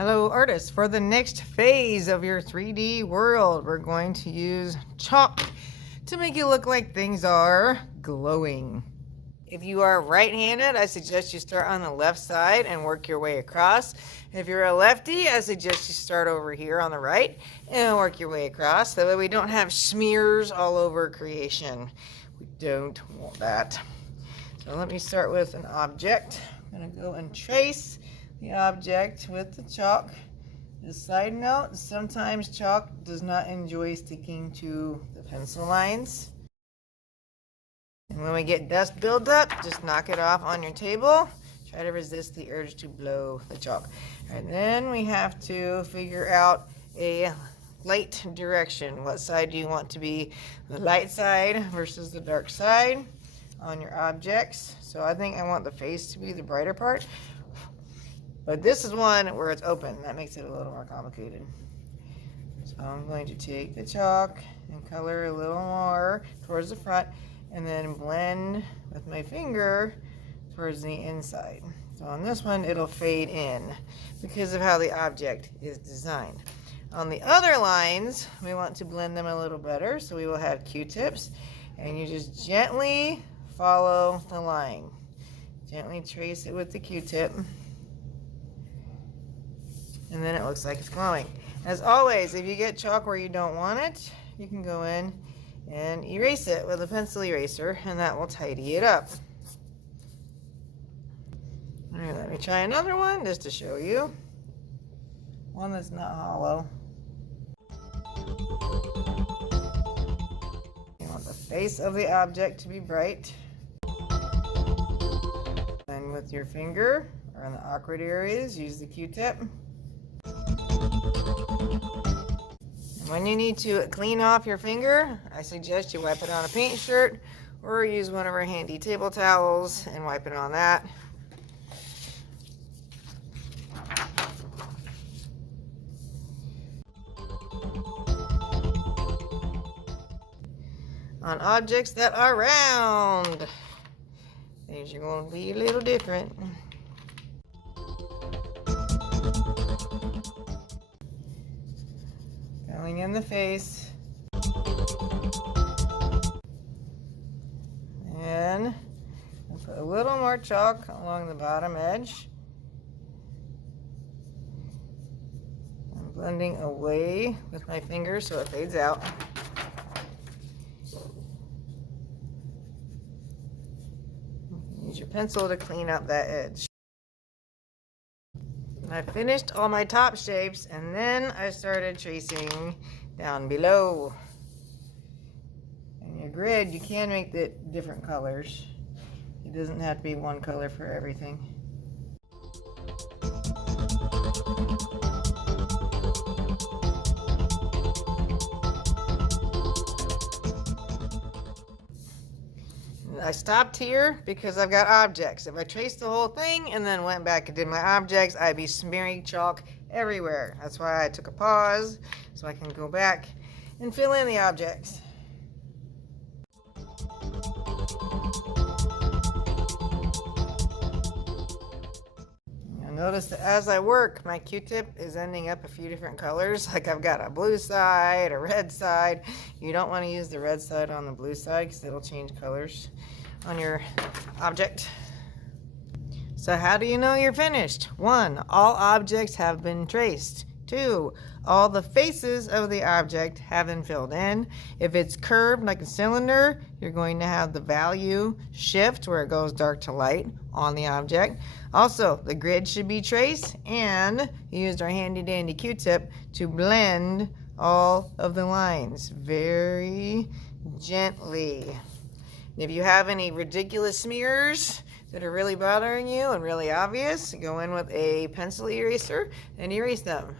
Hello artists, for the next phase of your 3D world, we're going to use chalk to make it look like things are glowing. If you are right-handed, I suggest you start on the left side and work your way across. If you're a lefty, I suggest you start over here on the right and work your way across. That way we don't have smears all over creation. We don't want that. So let me start with an object. I'm going to go and trace the object with the chalk. A side note, sometimes chalk does not enjoy sticking to the pencil lines. And when we get dust buildup, just knock it off on your table. Try to resist the urge to blow the chalk. And then we have to figure out a light direction. What side do you want to be the light side versus the dark side on your objects? So I think I want the face to be the brighter part. But this is one where it's open. That makes it a little more complicated. So I'm going to take the chalk and color a little more towards the front and then blend with my finger towards the inside. So on this one, it'll fade in because of how the object is designed. On the other lines, we want to blend them a little better, so we will have Q-tips, and you just gently follow the line. Gently trace it with the Q-tip. And then it looks like it's glowing. As always, if you get chalk where you don't want it, you can go in and erase it with a pencil eraser, and that will tidy it up. All right, let me try another one just to show you. One that's not hollow. You want the face of the object to be bright. And with your finger, or in the awkward areas, use the Q-tip. When you need to clean off your finger, I suggest you wipe it on a paint shirt or use one of our handy table towels and wipe it on that. On objects that are round, these are going to be a little different. Filling in the face. And I'll put a little more chalk along the bottom edge. I'm blending away with my finger so it fades out. Use your pencil to clean up that edge. I finished all my top shapes, and then I started tracing down below. In your grid, you can make the different colors. It doesn't have to be one color for everything. I stopped here because I've got objects. If I traced the whole thing and then went back and did my objects, I'd be smearing chalk everywhere. That's why I took a pause so I can go back and fill in the objects. You'll notice that as I work, my Q-tip is ending up a few different colors. Like I've got a blue side, a red side. You don't want to use the red side on the blue side because it'll change colors on your object. So how do you know you're finished? 1, all objects have been traced. 2, all the faces of the object have been filled in. If it's curved like a cylinder, you're going to have the value shift where it goes dark to light on the object. Also, the grid should be traced, and you used our handy dandy Q-tip to blend all of the lines very gently. If you have any ridiculous smears that are really bothering you and really obvious, go in with a pencil eraser and erase them.